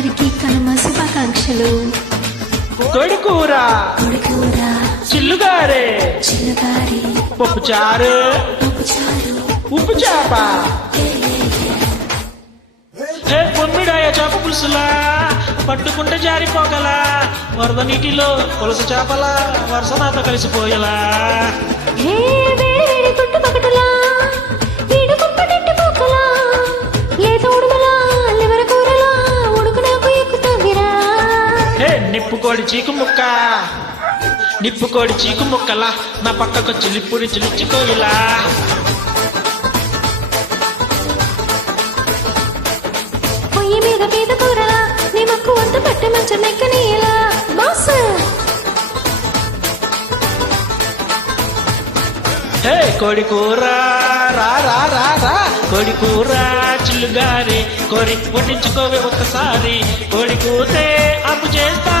అందరికీ కనుమ శుభాకాంక్షలు. కొడుకూర కొడుకూర, చిల్లుగారే చిన్నగారి, పప్పుచారు పప్పుచారు, ఉప్పు చేప పొమ్మిడాయ చేప పులుసులా పట్టుకుంటే జారిపోగలా వరద నీటిలో పులస చేపలా వరుస నాతో కలిసిపోయేలా హే వేడి చుట్టుపక్కటలా ఈడు కుప్పటెట్టి పోకలా లేత ఉడుమలా లివర కూరలా ఉడుకు నాకు ఎక్కుతావిరా. నిప్పుకోడి చీకు ముక్క నిప్పుకోడి చీకు ముక్కలా నా పక్కకొచ్చి లిప్పుడి చిలుచుకోయిలా పొయ్యి మీద పీత కూరలా నీ మక్కు వంత పట్టి మంచం ఎక్కనీయలా బాస్. కోడి కూర రా రా రా రా కోడి కూర చిల్లుగారి కోరి వడ్డించుకోవే ఒక్కసారి కోడి కూతే అప్పు చేస్తా